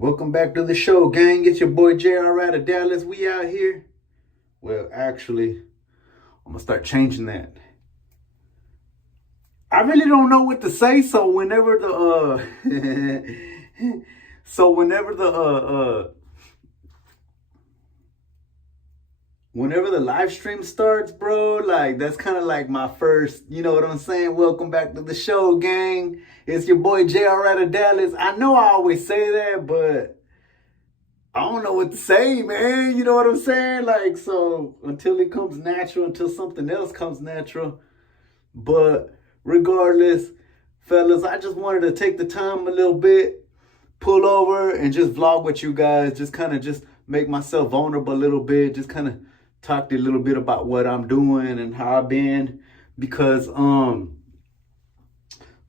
Welcome back to the show, gang. It's your boy JR out of Dallas. We out here. Well, actually, I'm gonna start changing that. I really don't know what to say, so whenever the so whenever the live stream starts, bro, like that's kind of like my first, you know what I'm saying? Welcome back to the show, gang. It's your boy JR out of Dallas. I know I always say that, but I don't know what to say, man. You know what I'm saying? Like, so until it comes natural, until something else comes natural. But regardless, fellas, I just wanted to take the time a little bit, pull over and just vlog with you guys. Just kind of just make myself vulnerable a little bit. Just kind of talk to you a little bit about what I'm doing and how I've been. Because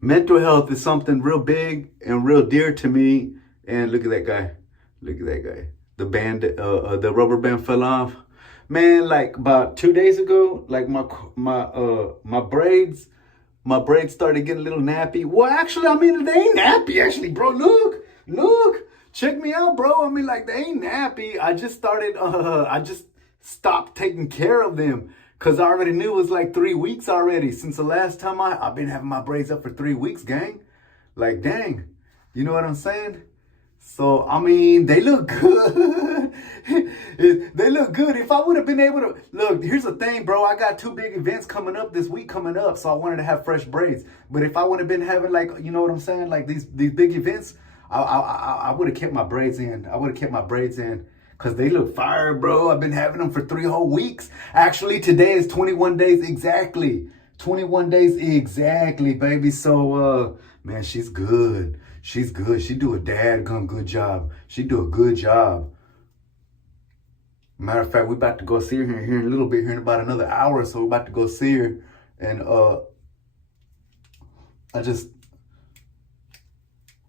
mental health is something real big and real dear to me. And look at that guy. Look at that guy. The rubber band fell off. Man, like about 2 days ago, like my braids started getting a little nappy. Well, actually, I mean they ain't nappy, actually, bro. Look, check me out, bro. I mean, like they ain't nappy. I just stopped taking care of them because I already knew it was like 3 weeks already since the last time I've been having my braids up for 3 weeks, gang. Like, dang, you know what I'm saying? So, I mean, they look good. They look good. If I would have been able to, look, here's the thing, bro. I got two big events coming up this week coming up. So I wanted to have fresh braids. But if I would have been having like, you know what I'm saying? Like these big events, I would have kept my braids in. I would have kept my braids in because they look fire, bro. I've been having them for 3 whole weeks. Actually, today is 21 days exactly. 21 days exactly, baby. So, man, she's good. She's good. She do a dadgum good job. She do a good job. Matter of fact, we about to go see her here in a little bit, here in about another hour. So we're about to go see her. And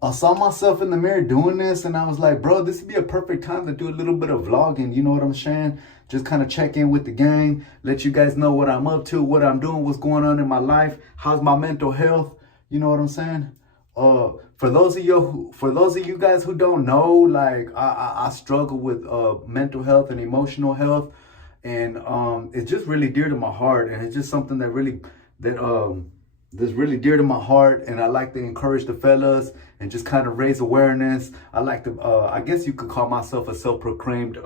I saw myself in the mirror doing this and I was like, bro, this would be a perfect time to do a little bit of vlogging. You know what I'm saying? Just kind of check in with the gang, let you guys know what I'm up to, what I'm doing, what's going on in my life, how's my mental health. You know what I'm saying? For those of you guys who don't know, like I struggle with mental health and emotional health, and it's just really dear to my heart, and it's just something that's really dear to my heart, and I like to encourage the fellas and just kind of raise awareness. I like to, I guess you could call myself a self-proclaimed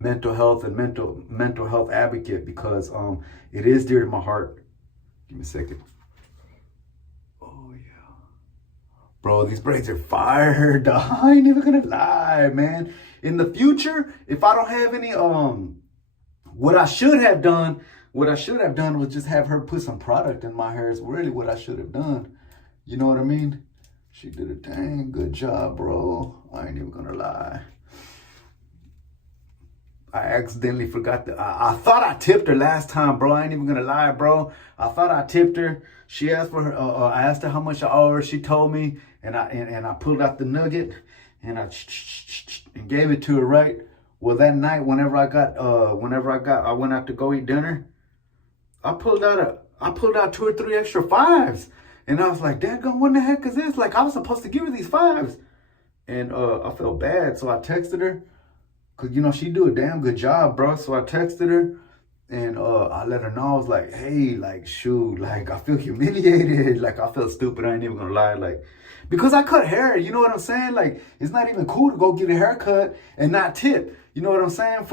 mental health and mental health advocate because it is dear to my heart. Give me a second. Bro, these braids are fire, dog. I ain't even gonna lie, man. In the future, if I don't have any, what I should have done was just have her put some product in my hair. Is really what I should have done. You know what I mean? She did a dang good job, bro. I ain't even gonna lie. I accidentally forgot I thought I tipped her last time, bro. I ain't even gonna lie, bro. I thought I tipped her. She asked for her. I asked her how much I owe her. She told me, and I pulled out the nugget, and I gave it to her. Right. Well, that night, whenever I went out to go eat dinner. I pulled out 2 or 3 extra fives, and I was like, "Dadgum, what the heck is this?" Like I was supposed to give her these fives, and I felt bad, so I texted her. Cause you know she do a damn good job, bro. So I texted her and I let her know. I was like, hey, like shoot, like I feel humiliated. Like I felt stupid. I ain't even gonna lie. Like because I cut hair, you know what I'm saying? Like it's not even cool to go get a haircut and not tip. You know what I'm saying?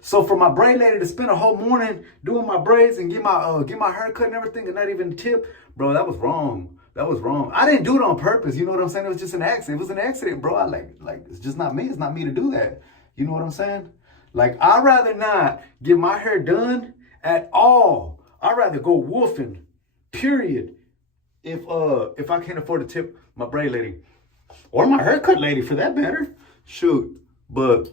So for my braid lady to spend a whole morning doing my braids and get my haircut and everything and not even tip, bro, that was wrong. That was wrong. I didn't do it on purpose. You know what I'm saying? It was just an accident. It was an accident, bro. I like it's just not me. It's not me to do that. You know what I'm saying? Like, I'd rather not get my hair done at all. I'd rather go wolfing, period. If I can't afford to tip my braid lady. Or my haircut lady, for that matter. Shoot. But,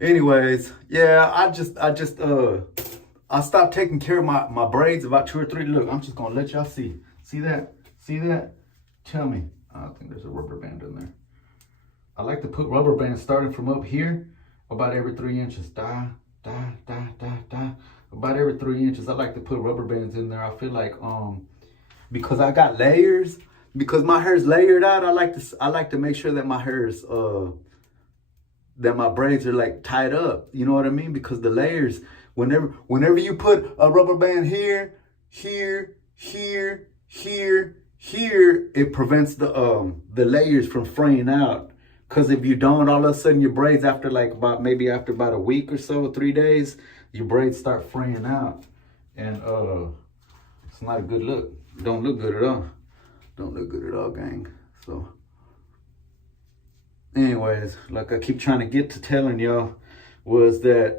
anyways, yeah, I stopped taking care of my braids about 2 or 3. Look, I'm just going to let y'all see. See that? See that? Tell me. I think there's a rubber band in there. I like to put rubber bands starting from up here about every 3 inches. About every 3 inches. I like to put rubber bands in there. I feel like because I got layers, because my hair's layered out, I like to make sure that my hair's that my braids are like tied up. You know what I mean? Because the layers, whenever you put a rubber band here, here, here, here, here, it prevents the layers from fraying out. Because if you don't, all of a sudden your braids after about a week or so, 3 days, your braids start fraying out. And it's not a good look. Don't look good at all. Don't look good at all, gang. So anyways, like I keep trying to get to telling y'all, was that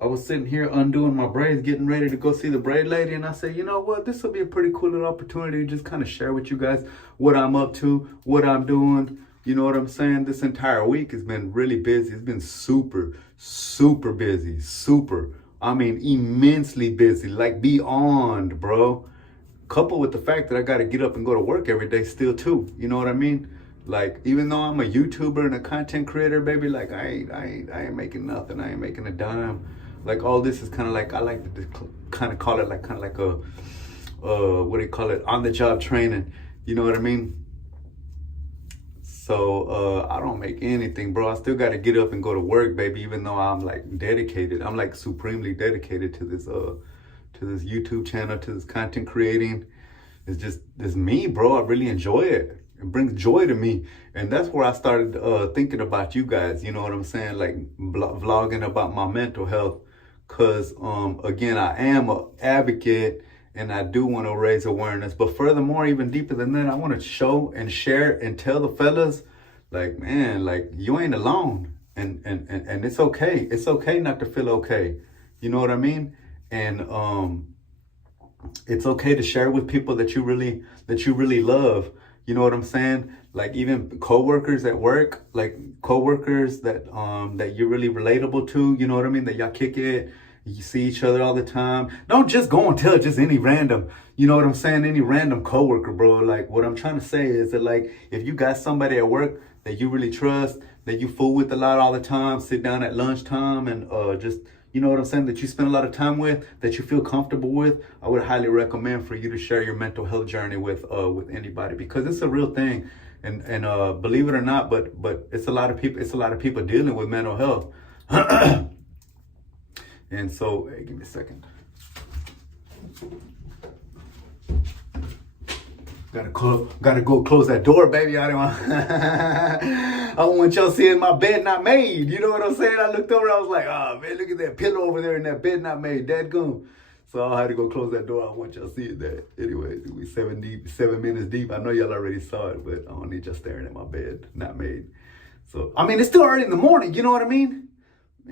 I was sitting here undoing my braids, getting ready to go see the braid lady, and I said, you know what, this will be a pretty cool little opportunity to just kind of share with you guys what I'm up to, what I'm doing. You know what I'm saying? This entire week has been really busy. It's been super, super busy. Super. I mean, immensely busy. Like beyond, bro. Coupled with the fact that I got to get up and go to work every day still too. You know what I mean? Like, even though I'm a YouTuber and a content creator, baby, like I ain't making nothing. I ain't making a dime. Like, all this is kind of like, I like to kind of call it like, kind of like a, what do you call it? On the job training. You know what I mean? So I don't make anything, bro. I still got to get up and go to work, baby, even though I'm like dedicated. I'm like supremely dedicated to this YouTube channel, to this content creating. It's me, bro. I really enjoy it. It brings joy to me. And that's where I started thinking about you guys. You know what I'm saying? Like vlogging about my mental health. Because, again, I am an advocate and I do want to raise awareness. But furthermore, even deeper than that, I want to show and share and tell the fellas, like, man, like, you ain't alone. And it's okay. It's okay not to feel okay. You know what I mean? And it's okay to share with people that you really love. You know what I'm saying? Like, even coworkers at work, like coworkers that you're really relatable to. You know what I mean? That y'all kick it. You see each other all the time. Don't just go and tell just any random, you know what I'm saying? Any random coworker, bro. Like, what I'm trying to say is that, like, if you got somebody at work that you really trust, that you fool with a lot all the time, sit down at lunchtime and just, you know what I'm saying, that you spend a lot of time with, that you feel comfortable with, I would highly recommend for you to share your mental health journey with anybody, because it's a real thing. And believe it or not, but it's a lot of people dealing with mental health. And so, hey, give me a second. Gotta go close that door, baby. I don't want y'all seeing my bed not made. You know what I'm saying? I looked over, I was like, oh man, look at that pillow over there and that bed not made. Dadgum. So I had to go close that door. I don't want y'all seeing that. Anyways, we 7 minutes deep. I know y'all already saw it, but I don't need y'all staring at my bed not made. So, I mean, it's still early in the morning. You know what I mean?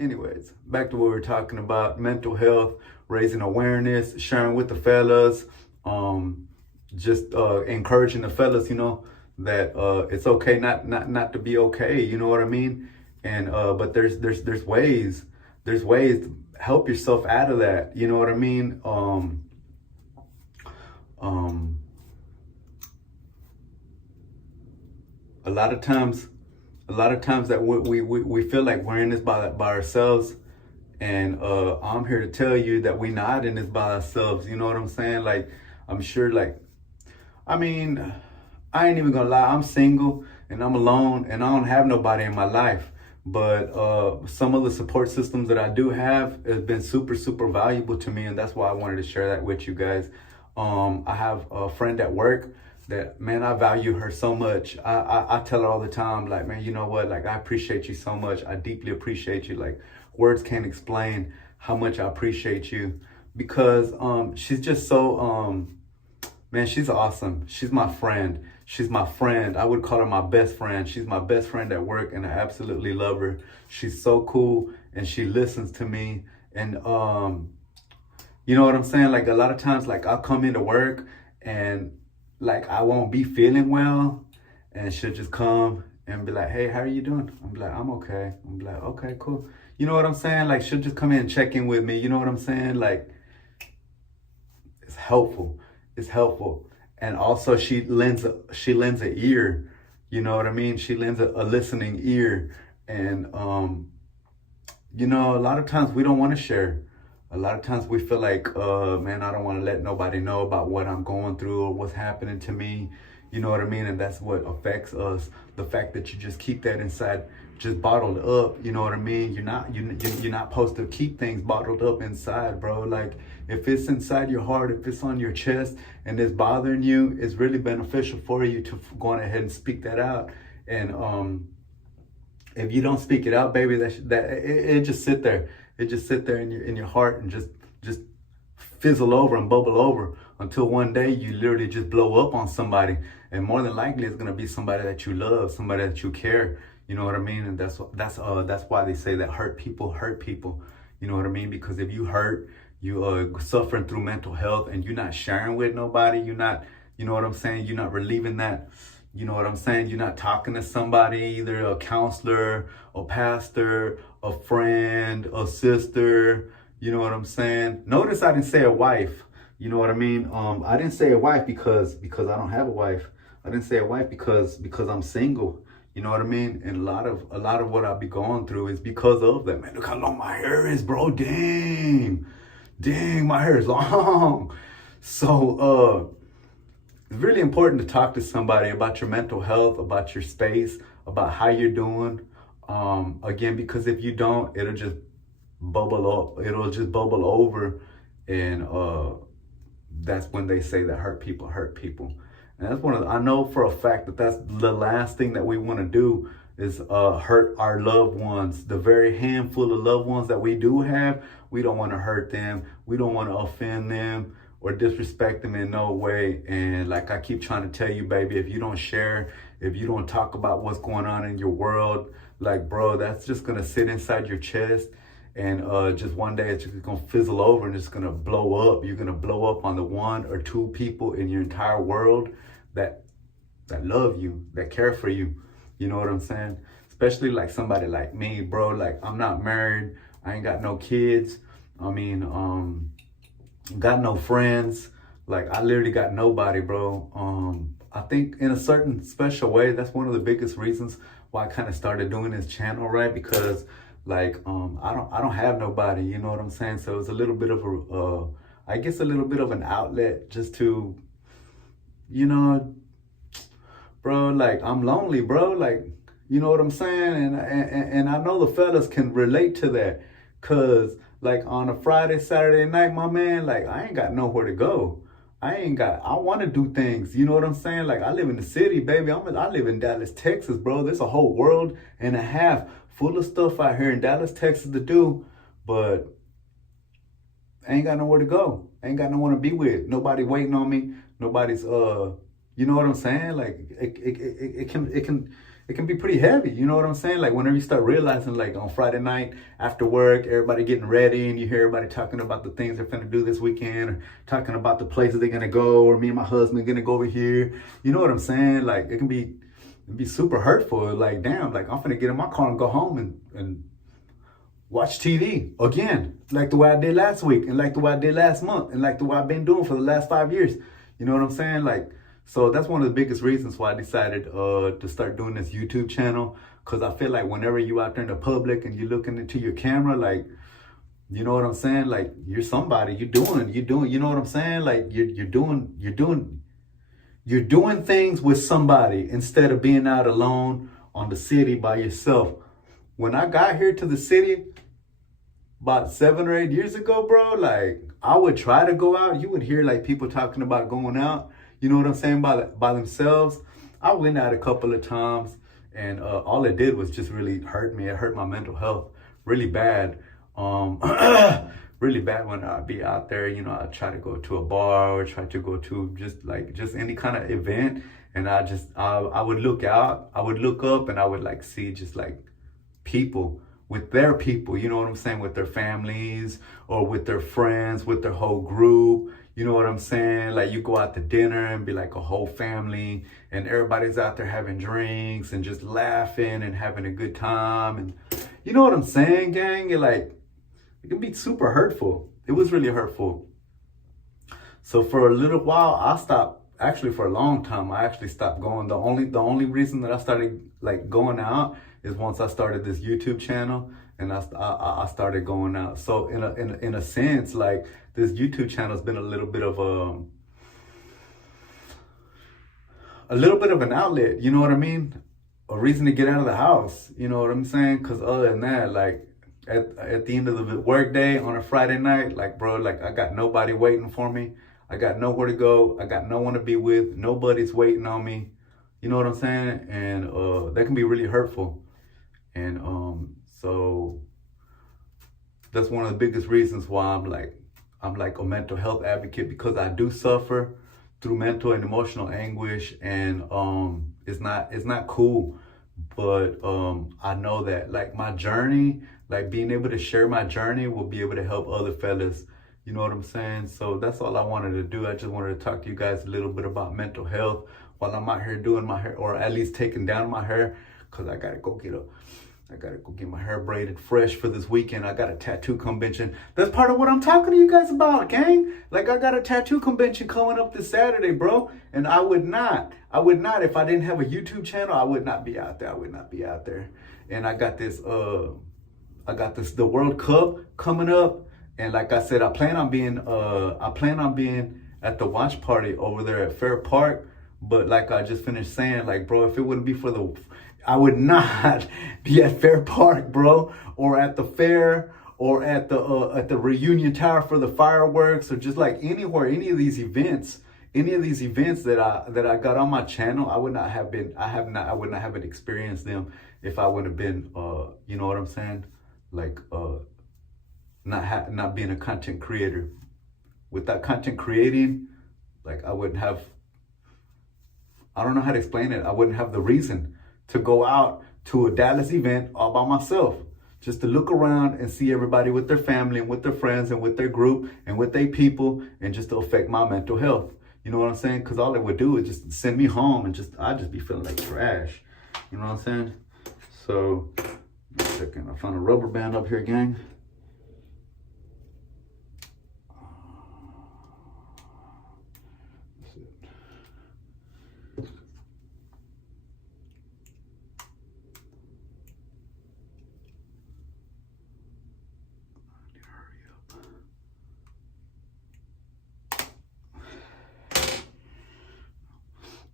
Anyways, back to what we were talking about: mental health, raising awareness, sharing with the fellas, just encouraging the fellas, you know, that it's okay not to be okay, you know what I mean? And but there's ways to help yourself out of that, you know what I mean? A lot of times that we feel like we're in this by ourselves, and I'm here to tell you that we're not in this by ourselves. You know what I'm saying? Like, I'm sure, like, I mean, I ain't even gonna lie, I'm single and I'm alone and I don't have nobody in my life, but some of the support systems that I do have has been super, super valuable to me, and that's why I wanted to share that with you guys. I have a friend at work that, man, I value her so much. I tell her all the time, like, man, you know what? Like, I appreciate you so much. I deeply appreciate you. Like, words can't explain how much I appreciate you, because she's just so, man, she's awesome. She's my friend. She's my friend. I would call her my best friend. She's my best friend at work, and I absolutely love her. She's so cool, and she listens to me. And you know what I'm saying? Like, a lot of times, like, I'll come into work and, like, I won't be feeling well, and she'll just come and be like, hey, how are you doing? I'm like, I'm okay. I'm like, okay, cool. You know what I'm saying? Like, she'll just come in and check in with me. You know what I'm saying? Like, it's helpful. It's helpful. And also, she lends an ear. You know what I mean? She lends a listening ear. And, you know, a lot of times we don't want to share. A lot of times we feel like, man, I don't want to let nobody know about what I'm going through or what's happening to me. You know what I mean? And that's what affects us. The fact that you just keep that inside, just bottled up. You know what I mean? You're not supposed to keep things bottled up inside, bro. Like if it's inside your heart, if it's on your chest and it's bothering you, it's really beneficial for you to go on ahead and speak that out. And if you don't speak it out, baby, it just sit there. It just sit there in your heart and just fizzle over and bubble over until one day you literally just blow up on somebody. And more than likely, it's gonna be somebody that you love, somebody that you care. You know what I mean? And that's why they say that hurt people. You know what I mean? Because if you hurt, you suffering through mental health, and you're not sharing with nobody. You're not, you know what I'm saying? You're not relieving that. You know what I'm saying? You're not talking to somebody, either a counselor, a pastor, a friend, a sister. You know what I'm saying? Notice I didn't say a wife. You know what I mean? I didn't say a wife because I don't have a wife. I didn't say a wife because I'm single. You know what I mean? And a lot of what I be going through is because of that. Man, look how long my hair is, bro. Dang, my hair is long. So it's really important to talk to somebody about your mental health, about your space, about how you're doing. Again, because if you don't, it'll just bubble up. It'll just bubble over. And that's when they say that hurt people. And that's I know for a fact that that's the last thing that we want to do is hurt our loved ones. The very handful of loved ones that we do have, we don't want to hurt them. We don't want to offend them or disrespect them in no way. And like I keep trying to tell you, baby, if you don't share, if you don't talk about what's going on in your world, like, bro, that's just going to sit inside your chest. And just one day it's just going to fizzle over and it's going to blow up. You're going to blow up on the one or two people in your entire world that love you, that care for you. You know what I'm saying? Especially like somebody like me, bro. Like, I'm not married. I ain't got no kids. I mean, got no friends. Like, I literally got nobody, bro. I think in a certain special way, that's one of the biggest reasons why I kind of started doing this channel, right? Because like, I don't have nobody, you know what I'm saying? So it's a little bit of I guess a little bit of an outlet just to, you know, bro, like, I'm lonely, bro. Like, you know what I'm saying? And I know the fellas can relate to that. Cause like on a Friday, Saturday night, my man, like, I ain't got nowhere to go. I want to do things. You know what I'm saying? Like, I live in the city, baby. I live in Dallas, Texas, bro. There's a whole world and a half full of stuff out here in Dallas, Texas to do. But I ain't got nowhere to go. I ain't got no one to be with. Nobody waiting on me. Nobody's, you know what I'm saying? Like, it can be pretty heavy. You know what I'm saying? Like, whenever you start realizing, like, on Friday night after work, everybody getting ready and you hear everybody talking about the things they're finna do this weekend, or talking about the places they're gonna go, or me and my husband gonna go over here. You know what I'm saying? Like, it can be super hurtful. Like, damn, like, I'm finna get in my car and go home and watch TV again, like the way I did last week, and like the way I did last month, and like the way I've been doing for the last 5 years. You know what I'm saying? Like, so that's one of the biggest reasons why I decided to start doing this YouTube channel. Cause I feel like whenever you out there in the public and you're looking into your camera, like, you know what I'm saying? Like, you're somebody. You're doing. You know what I'm saying? Like, you're doing things with somebody instead of being out alone on the city by yourself. When I got here to the city about 7 or 8 years ago, bro, like, I would try to go out. You would hear like people talking about going out. You know what I'm saying? By themselves. I went out a couple of times, and all it did was just really hurt me. It hurt my mental health really bad. Really bad when I'd be out there. You know, I'd try to go to a bar or try to go to just any kind of event, and I would look out. I would look up, and I would like see just like people with their people, you know what I'm saying, with their families or with their friends, with their whole group. You know what I'm saying? Like, you go out to dinner and be like a whole family, and everybody's out there having drinks and just laughing and having a good time. And you know what I'm saying, gang? It can be super hurtful. It was really hurtful. So for a little while, I stopped. Actually, for a long time, I actually stopped going. The only reason that I started like going out is once I started this YouTube channel. and I started going out. So in a sense, like, this YouTube channel has been a little bit of an outlet, you know what I mean? A reason to get out of the house, you know what I'm saying? Because other than that, like, at the end of the work day on a Friday night, like, bro, like, I got nobody waiting for me. I got nowhere to go. I got no one to be with. Nobody's waiting on me. You know what I'm saying? And that can be really hurtful. And so that's one of the biggest reasons why I'm like a mental health advocate, because I do suffer through mental and emotional anguish, and it's not cool. But I know that, like, my journey, like, being able to share my journey will be able to help other fellas. You know what I'm saying? So that's all I wanted to do. I just wanted to talk to you guys a little bit about mental health while I'm out here doing my hair, or at least taking down my hair, because I gotta go get my hair braided fresh for this weekend. I got a tattoo convention. That's part of what I'm talking to you guys about, gang. Like, I got a tattoo convention coming up this Saturday, bro. And I would not, if I didn't have a YouTube channel, I would not be out there. And I got this, the World Cup coming up. And like I said, I plan on being at the watch party over there at Fair Park. But like I just finished saying, like, bro, if it wouldn't be for I would not be at Fair Park, bro, or at the fair, or at the Reunion Tower for the fireworks, or just like anywhere, any of these events that I got on my channel. I would not have experienced them if I would have been, you know what I'm saying? Like, not being a content creator. Without content creating, like, I wouldn't have, I don't know how to explain it. I wouldn't have the reason to go out to a Dallas event all by myself, just to look around and see everybody with their family and with their friends and with their group and with their people, and just to affect my mental health. You know what I'm saying? Because all it would do is just send me home, and I'd just be feeling like trash. You know what I'm saying? So, a second, I found a rubber band up here, gang.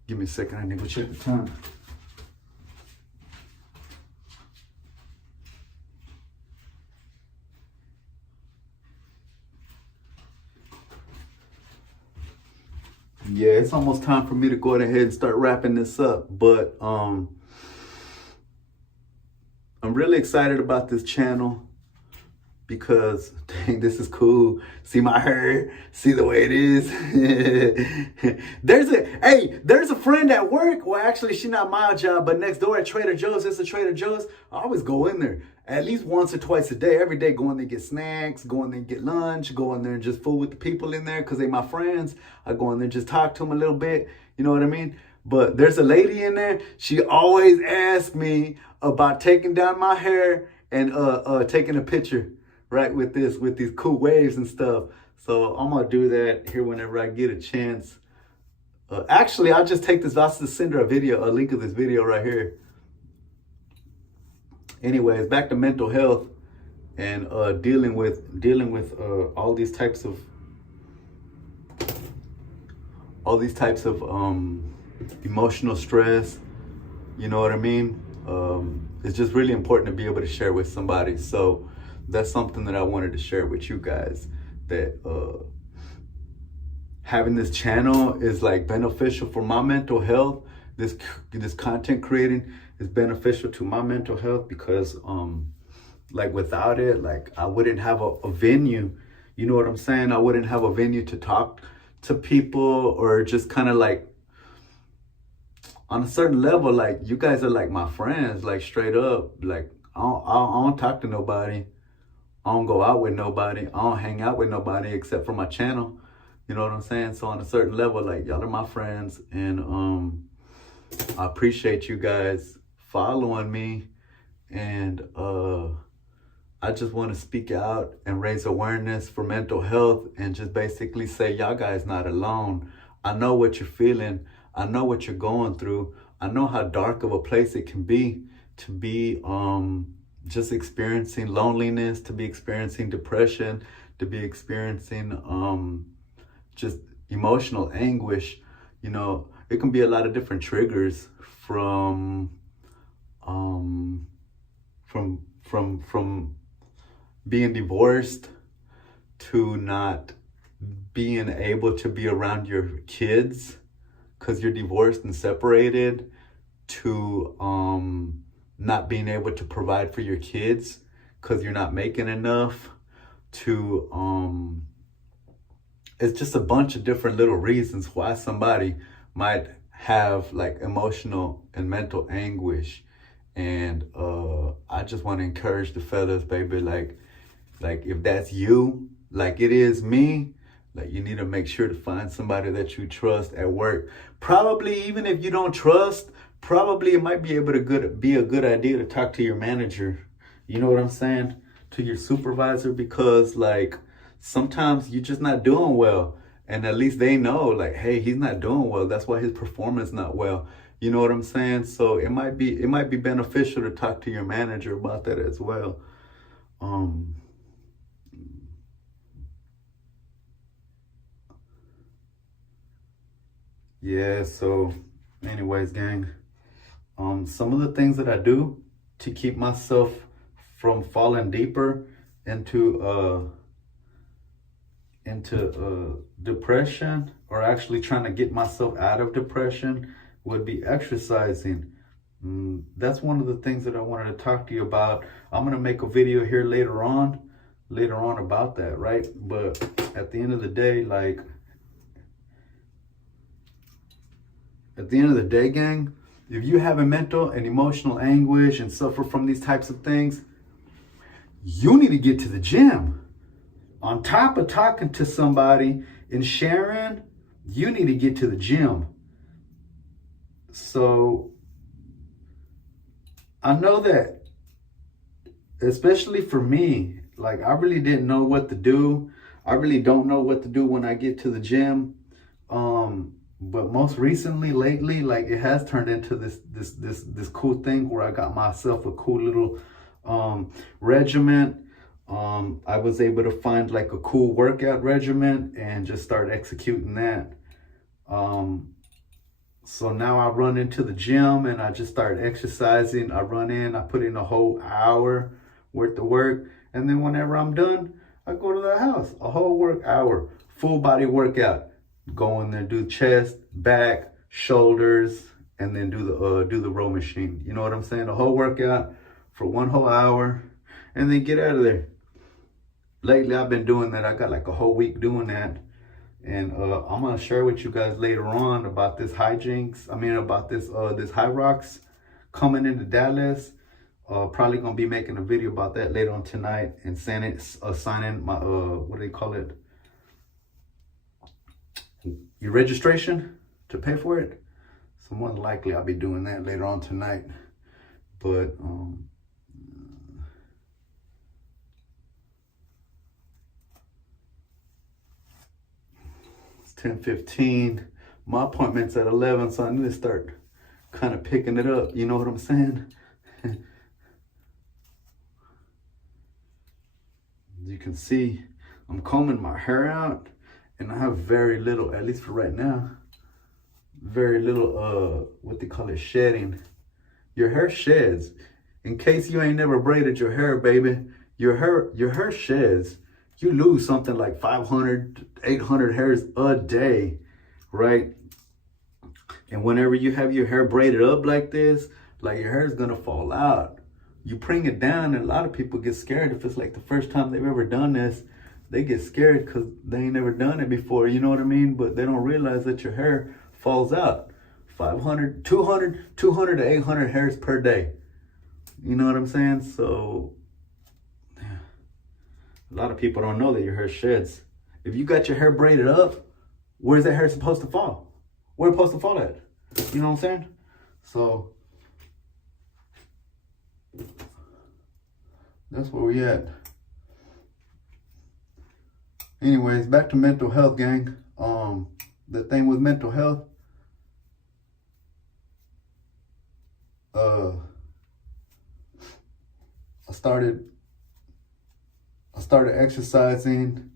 Give me a second, I need to check the time. Yeah, it's almost time for me to go ahead and start wrapping this up. But I'm really excited about this channel, because, dang, this is cool. See my hair, see the way it is. There's a friend at work. Well, actually, she's not my job, but next door at Trader Joe's, it's a Trader Joe's. I always go in there at least once or twice a day. Every day, go in there and get snacks, go in there and get lunch, go in there and just fool with the people in there, because they my friends. I go in there and just talk to them a little bit. You know what I mean? But there's a lady in there. She always asks me about taking down my hair and taking a picture, right, with these cool waves and stuff. So I'm gonna do that here whenever I get a chance. Actually, I'll just take this. I'll just send her a link of this video right here. Anyways, back to mental health and dealing with all these types of emotional stress. You know what I mean? It's just really important to be able to share with somebody. So that's something that I wanted to share with you guys, that having this channel is like beneficial for my mental health. This content creating is beneficial to my mental health, because like, without it, like, I wouldn't have a venue. You know what I'm saying? I wouldn't have a venue to talk to people, or just kind of like, on a certain level, like, you guys are like my friends, like, straight up. Like, I don't talk to nobody. I don't go out with nobody. I don't hang out with nobody except for my channel. You know what I'm saying? So on a certain level, like, y'all are my friends, and I appreciate you guys following me, and I just want to speak out and raise awareness for mental health, and just basically say, y'all guys not alone. I know what you're feeling. I know what you're going through. I know how dark of a place it can be to be just experiencing loneliness, to be experiencing depression, to be experiencing just emotional anguish. You know, it can be a lot of different triggers from being divorced to not being able to be around your kids because you're divorced and separated, to not being able to provide for your kids because you're not making enough, to it's just a bunch of different little reasons why somebody might have like emotional and mental anguish. And I just want to encourage the fellas, baby, like if that's you, like it is me, like you need to make sure to find somebody that you trust at work. Probably even if you don't trust, probably it might be able to be a good idea to talk to your manager. You know what I'm saying? To your supervisor, because like sometimes you're just not doing well. And at least they know like, hey, he's not doing well. That's why his performance not well. You know what I'm saying? So it might be beneficial to talk to your manager about that as well. Yeah, so anyways, gang, some of the things that I do to keep myself from falling deeper into depression, or actually trying to get myself out of depression, would be exercising. That's one of the things that I wanted to talk to you about. I'm gonna make a video here later on about that, right? But at the end of the day, like at the end of the day, gang, if you have a mental and emotional anguish and suffer from these types of things, you need to get to the gym. On top of talking to somebody and sharing, you need to get to the gym. So I know that, especially for me, like I really didn't know what to do. I really don't know what to do when I get to the gym. But most recently, lately, like it has turned into this cool thing where I got myself a cool little regimen. I was able to find like a cool workout regimen and just start executing that. So now I run into the gym and I just start exercising. I run in, I put in a whole hour worth of work. And then whenever I'm done, I go to the house, a whole work hour, full body workout. Go in there, do chest, back, shoulders, and then do the row machine. You know what I'm saying? A whole workout for one whole hour, and then get out of there. Lately, I've been doing that. I got like a whole week doing that, and I'm gonna share with you guys later on about this hijinks. I mean, about this Hyrox coming into Dallas. Probably gonna be making a video about that later on tonight and signing my what do they call it? Your registration to pay for it. So more than likely I'll be doing that later on tonight. But it's 10:15. My appointment's at 11, so I need to start kind of picking it up. You know what I'm saying? As you can see, I'm combing my hair out. And I have very little, at least for right now, very little, what they call it, shedding. Your hair sheds. In case you ain't never braided your hair, baby, your hair sheds. You lose something like 500, 800 hairs a day, right? And whenever you have your hair braided up like this, like your hair is gonna fall out. You bring it down, and a lot of people get scared if it's like the first time they've ever done this. They get scared because they ain't never done it before, you know what I mean? But they don't realize that your hair falls out. 500, 200 to 800 hairs per day. You know what I'm saying? So, a lot of people don't know that your hair sheds. If you got your hair braided up, where's that hair supposed to fall? Where it's supposed to fall at? You know what I'm saying? So, that's where we at. Anyways, back to mental health, gang. The thing with mental health, I started exercising,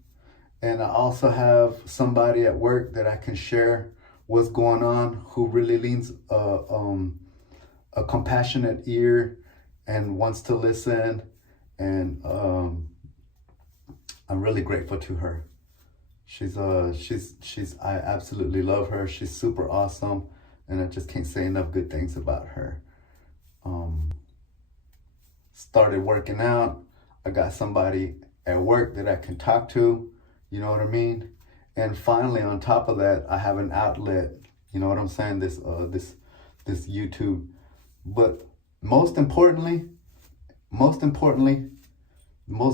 and I also have somebody at work that I can share what's going on, who really leans a compassionate ear and wants to listen. And I'm really grateful to her. She's I absolutely love her. She's super awesome, and I just can't say enough good things about her. Started working out. I got somebody at work that I can talk to, you know what I mean? And finally, on top of that, I have an outlet, you know what I'm saying? This YouTube. But most importantly, most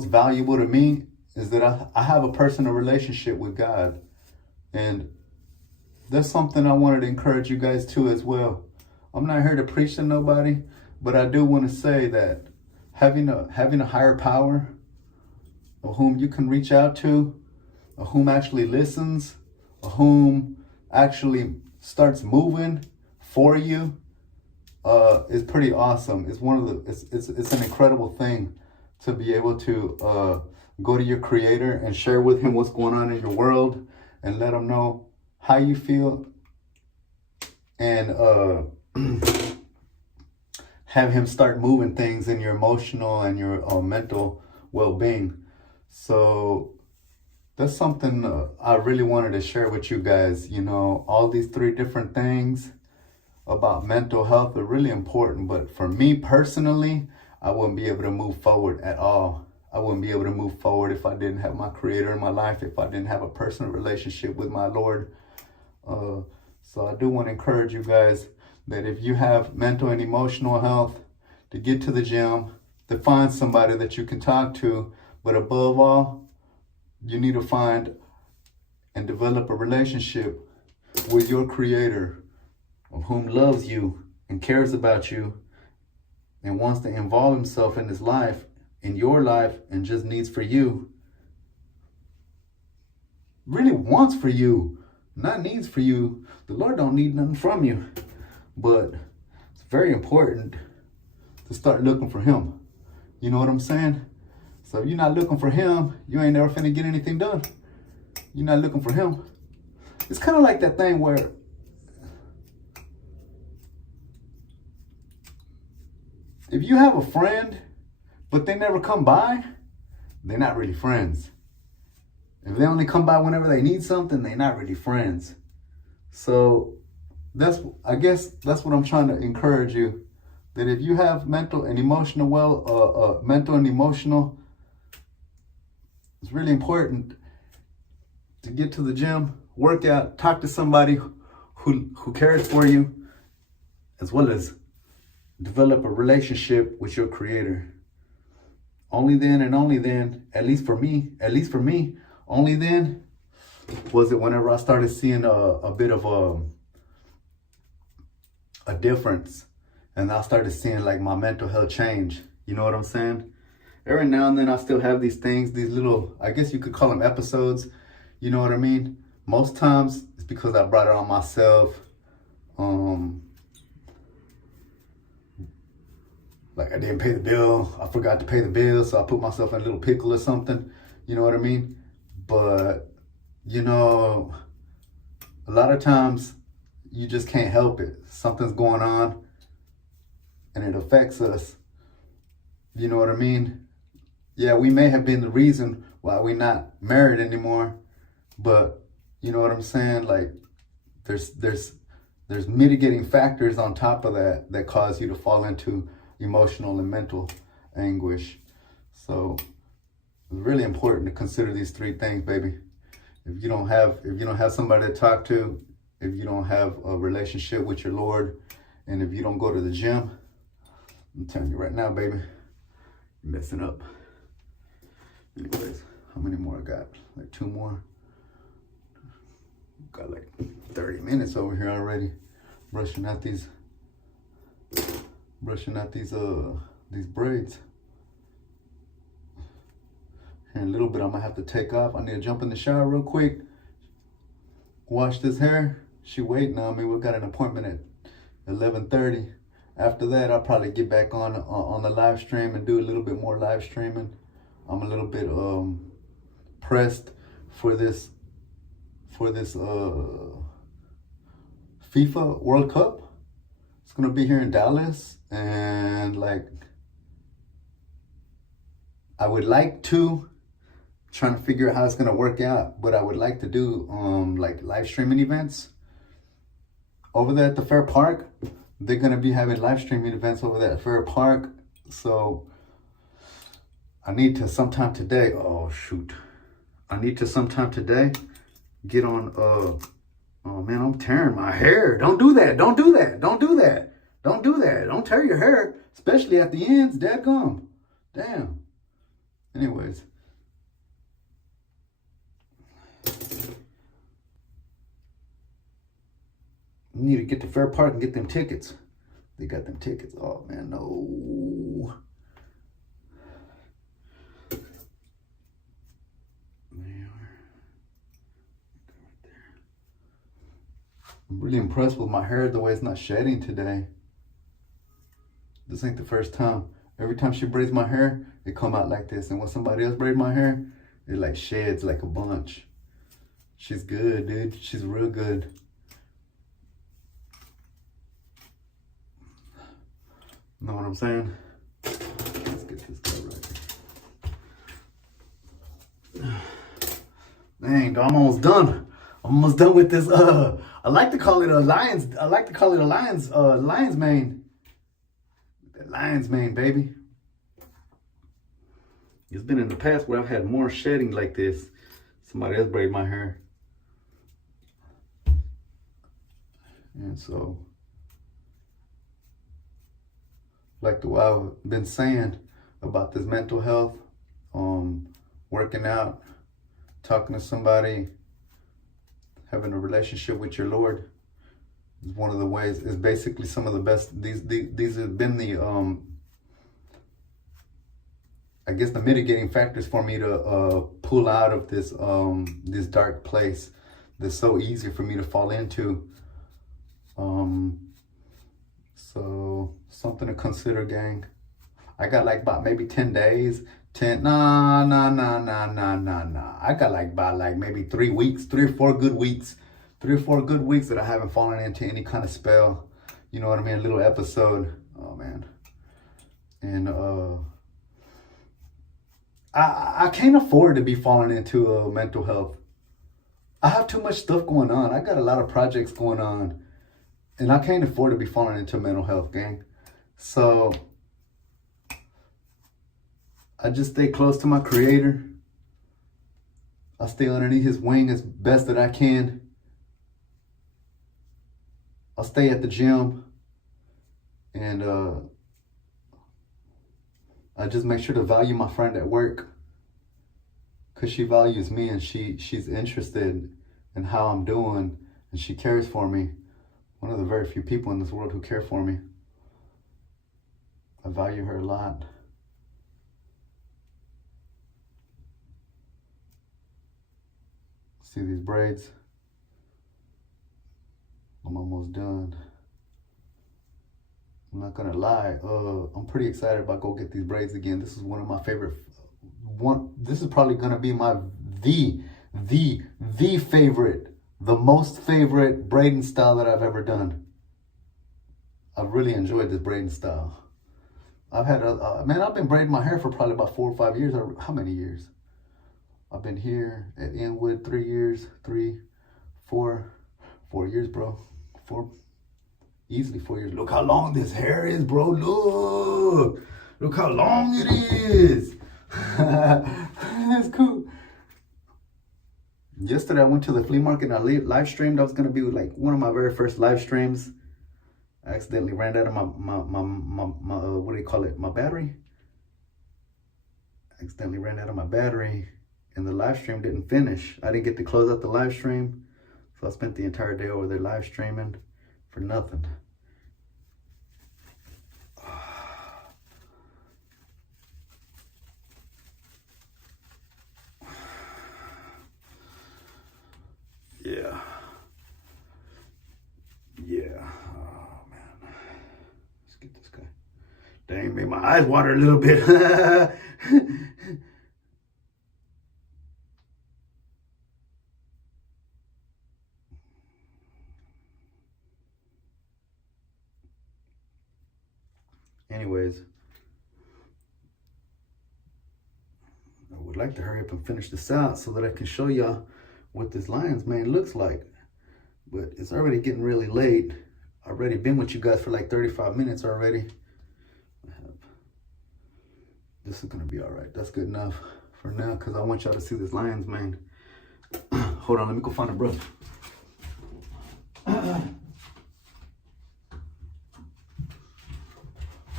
valuable to me is that I have a personal relationship with God. And that's something I wanted to encourage you guys to as well. I'm not here to preach to nobody, but I do want to say that having a higher power, of whom you can reach out to, of whom actually listens, of whom actually starts moving for you, is pretty awesome. It's it's an incredible thing to be able to go to your Creator and share with Him what's going on in your world, and let Him know how you feel, and have Him start moving things in your emotional and your mental well-being. So that's something I really wanted to share with you guys. You know, all these 3 different things about mental health are really important. But for me personally, I wouldn't be able to move forward at all. I wouldn't be able to move forward if I didn't have my Creator in my life, if I didn't have a personal relationship with my Lord. So I do want to encourage you guys that if you have mental and emotional health, to get to the gym, to find somebody that you can talk to, but above all, you need to find and develop a relationship with your Creator, of whom loves you and cares about you and wants to involve Himself in His life, in your life, and just needs for you. Really wants for you, not needs for you. The Lord don't need nothing from you, but it's very important to start looking for Him. You know what I'm saying? So if you're not looking for Him, you ain't never finna get anything done. You're not looking for Him. It's kind of like that thing where if you have a friend, but they never come by, they're not really friends. If they only come by whenever they need something, they're not really friends. So I guess that's what I'm trying to encourage you. That if you have mental and emotional it's really important to get to the gym, work out, talk to somebody who cares for you, as well as develop a relationship with your Creator. Only then, and only then, at least for me, only then was it whenever I started seeing a bit of a difference, and I started seeing like my mental health change. You know what I'm saying? Every now and then I still have these things, these little, I guess you could call them episodes. You know what I mean? Most times it's because I brought it on myself. Like I didn't pay the bill. I forgot to pay the bill, so I put myself in a little pickle or something. You know what I mean? But, you know, a lot of times you just can't help it. Something's going on and it affects us. You know what I mean? Yeah, we may have been the reason why we're not married anymore, but you know what I'm saying? Like there's mitigating factors on top of that cause you to fall into emotional and mental anguish. So it's really important to consider these 3 things, baby. If you don't have somebody to talk to, if you don't have a relationship with your Lord, and if you don't go to the gym, I'm telling you right now, baby, you're messing up. Anyways, how many more I got? Like 2 more. Got like 30 minutes over here already. Brushing out these braids. Here in a little bit, I'm gonna have to take off. I need to jump in the shower real quick. Wash this hair. She waiting on me. We got an appointment at 11:30. After that, I'll probably get back on the live stream and do a little bit more live streaming. I'm a little bit pressed for this FIFA World Cup. It's gonna be here in Dallas, and like I would like to trying to figure out how it's gonna work out, but I would like to do like live streaming events over there at the Fair Park. They're gonna be having live streaming events over there at Fair Park, so I need to sometime today. Oh shoot, I need to sometime today get on. Oh man, I'm tearing my hair. Don't do that. Don't do that. Don't do that. Don't do that. Don't tear your hair, especially at the ends. Dadgum. Damn. Anyways. You need to get to Fair Park and get them tickets. They got them tickets. Oh man, no. I'm really impressed with my hair, the way it's not shedding today. This ain't the first time. Every time she braids my hair, it come out like this. And when somebody else braids my hair, it like sheds like a bunch. She's good, dude. She's real good. Know what I'm saying? Let's get this guy right. Dang, I'm almost done. I'm almost done with this. I like to call it a lion's. I like to call it a lion's mane. The lion's mane, baby. It's been in the past where I've had more shedding like this. Somebody else braided my hair, and so, like the way I've been saying about this mental health, working out, talking to somebody, having a relationship with your Lord is one of the ways. Is basically some of the best. These have been the I guess the mitigating factors for me to pull out of this this dark place that's so easy for me to fall into. So something to consider, gang. I got like about maybe 10 days. Nah. I got like about like maybe 3 weeks, 3 or 4 good weeks. 3 or 4 good weeks that I haven't fallen into any kind of spell. You know what I mean? A little episode. Oh man. And I can't afford to be falling into mental health. I have too much stuff going on. I got a lot of projects going on. And I can't afford to be falling into mental health, gang. So I just stay close to my Creator. I stay underneath His wing as best that I can. I'll stay at the gym. And I just make sure to value my friend at work. Because she values me and she's interested in how I'm doing. And she cares for me. One of the very few people in this world who care for me. I value her a lot. See these braids? I'm almost done. I'm not gonna lie. I'm pretty excited about go get these braids again. This is one of my favorite. This is probably gonna be my the favorite. The most favorite braiding style that I've ever done. I've really enjoyed this braiding style. I've had I've been braiding my hair for probably about 4 or 5 years. Or how many years? I've been here at Inwood 3 years, 4 years, bro. Easily 4 years. Look how long this hair is, bro. Look how long it is. That's cool. Yesterday I went to the flea market and I live streamed. That was gonna be like one of my very first live streams. I accidentally ran out of my what do you call it? My battery. I accidentally ran out of my battery and the live stream didn't finish. I didn't get to close out the live stream. So I spent the entire day over there live streaming for nothing. Yeah. Oh man. Let's get Dang, made my eyes water a little bit. Anyways, I would like to hurry up and finish this out so that I can show y'all what this lion's mane looks like. But it's already getting really late. I've already been with you guys for like 35 minutes already. This is gonna be all right. That's good enough for now because I want y'all to see this lion's mane. Hold on, let me go find a brush.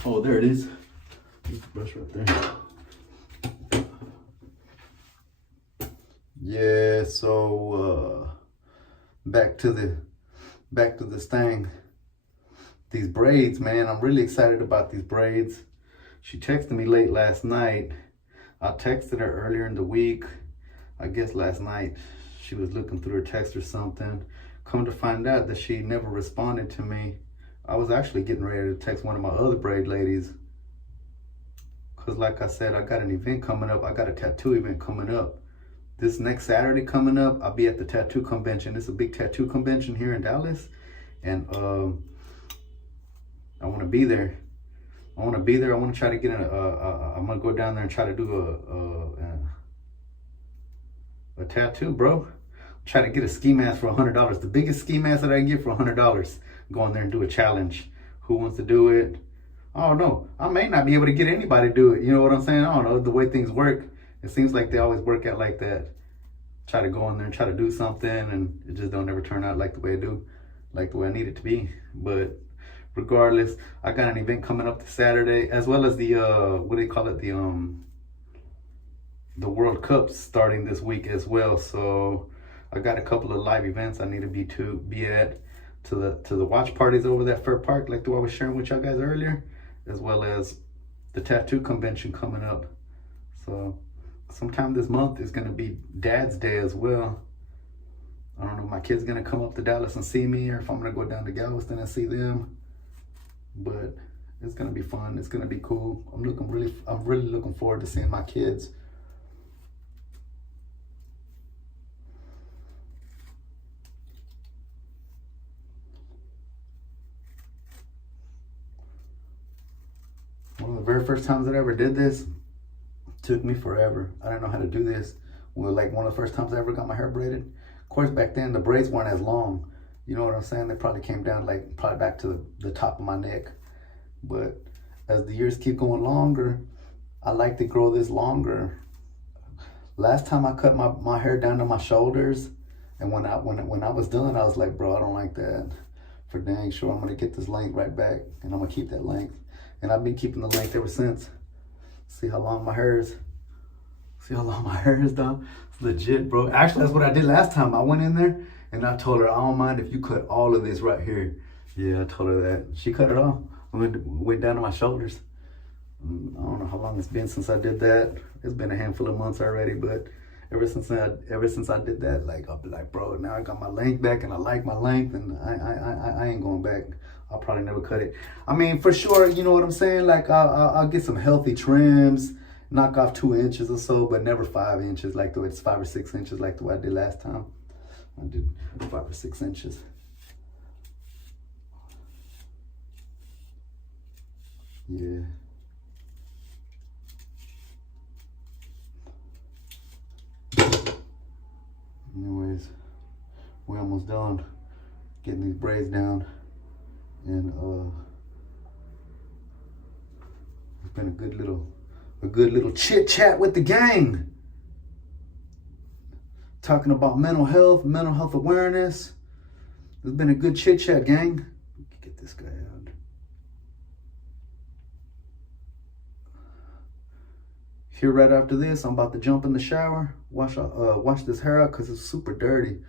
Oh, there it is. There's the brush right there. Yeah, so back to this thing. These braids, man, I'm really excited about these braids. She texted me late last night. I texted her earlier in the week. I guess last night she was looking through her text or something. Come to find out that she never responded to me. I was actually getting ready to text one of my other braid ladies. Cause like I said, I got an event coming up. I got a tattoo event coming up. This next Saturday coming up, I'll be at the tattoo convention. It's a big tattoo convention here in Dallas. And I want to be there. I want to try to get I'm going to go down there and try to do a tattoo, bro. Try to get a ski mask for $100. The biggest ski mask that I can get for $100. Go in there and do a challenge. Who wants to do it? I don't know. I may not be able to get anybody to do it. You know what I'm saying? I don't know. The way things work, it seems like they always work out like that. Try to go in there and try to do something, and it just don't ever turn out like the way I need it to be. But regardless, I got an event coming up this Saturday, as well as the what do they call it? The World Cup starting this week as well. So I got a couple of live events I need to be at to the watch parties over there at Fair Park, like the one I was sharing with y'all guys earlier, as well as the tattoo convention coming up. So sometime this month is gonna be Dad's Day as well. I don't know if my kid's gonna come up to Dallas and see me, or if I'm gonna go down to Galveston and see them. But it's gonna be fun. It's gonna be cool. I'm really looking forward to seeing my kids. One of the very first times that I ever did this, took me forever. I didn't know how to do this. Well, like one of the first times I ever got my hair braided. Of course, back then the braids weren't as long. You know what I'm saying? They probably came down like probably back to the top of my neck. But as the years keep going longer, I like to grow this longer. Last time I cut my hair down to my shoulders, and when I was done, I was like, bro, I don't like that. For dang sure, I'm gonna get this length right back, and I'm gonna keep that length. And I've been keeping the length ever since. See how long my hair is? See how long my hair is, dog? It's legit, bro. Actually, that's what I did last time. I went in there and I told her, I don't mind if you cut all of this right here. Yeah, I told her that. She cut it off. I went down to my shoulders. I don't know how long it's been since I did that. It's been a handful of months already, but ever since I did that, like I'll be like, bro, now I got my length back and I like my length, and I ain't going back. I'll probably never cut it. I mean, for sure, you know what I'm saying? Like I'll get some healthy trims, knock off 2 inches or so, but never 5 inches like the way it's 5 or 6 inches like the way I did last time. I did 5 or 6 inches. Yeah. Anyways, we're almost done getting these braids down, and it's been a good little chit chat with the gang, talking about mental health awareness. It's been a good chit chat, gang. Get this guy out. Here right after this, I'm about to jump in the shower, wash this hair out because it's super dirty.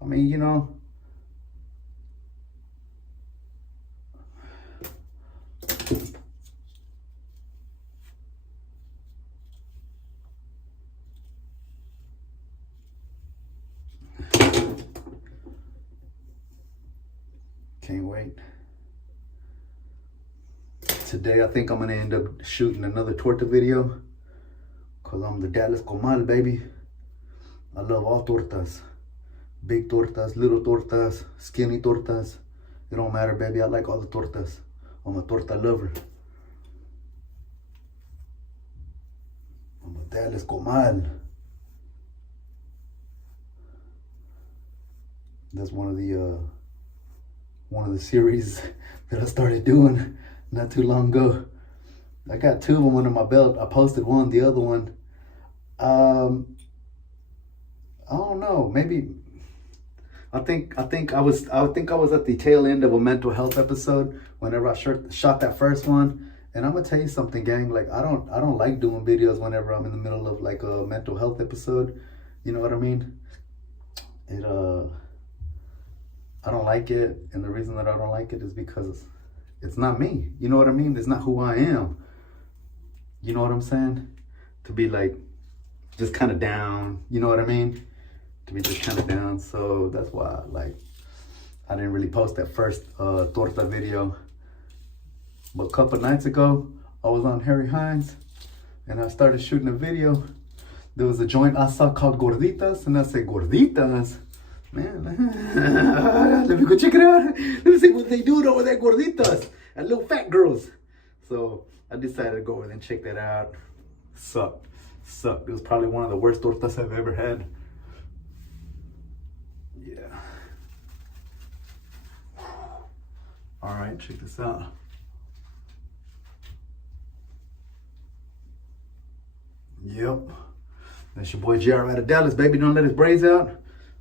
I mean, you know, can't wait. Today I think I'm gonna end up shooting another torta video, cause I'm the Dallas Comal, baby. I love all tortas. Big tortas, little tortas, skinny tortas. It don't matter, baby. I like all the tortas. I'm a torta lover. I'm a Dallas Comal. That's one of the series that I started doing not too long ago. I got 2 of them under my belt. I posted one, the other one. I don't know. Maybe I think I was at the tail end of a mental health episode whenever I shot that first one. And I'm gonna tell you something, gang. Like I don't like doing videos whenever I'm in the middle of like a mental health episode. You know what I mean? I don't like it, and the reason that I don't like it is because it's not me. You know what I mean? It's not who I am. You know what I'm saying? To be like just kind of down. You know what I mean? To be just kind of down. So that's why like I didn't really post that first torta video. But a couple nights ago, I was on Harry Hines and I started shooting a video. There was a joint I saw called Gorditas, and I said, Gorditas? Man, let me go check it out. Let me see what they do over there, Gorditas, and little fat girls. So I decided to go over and check that out. Sucked. It was probably one of the worst tortas I've ever had. Yeah. All right, check this out. Yep. That's your boy JR out of Dallas, baby. Don't let his braids out.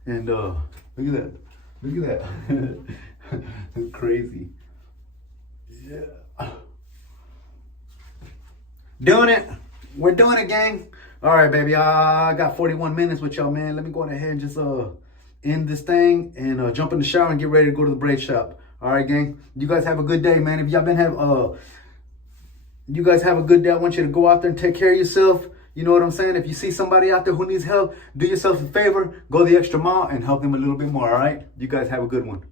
And look at that. Look at that. It's crazy. Yeah. Doing it. We're doing it, gang. All right, baby. I got 41 minutes with y'all, man. Let me go ahead and just end this thing and jump in the shower and get ready to go to the braid shop. All right, gang. You guys have a good day, man. If y'all you guys have a good day. I want you to go out there and take care of yourself. You know what I'm saying? If you see somebody out there who needs help, do yourself a favor, go the extra mile and help them a little bit more, all right? You guys have a good one.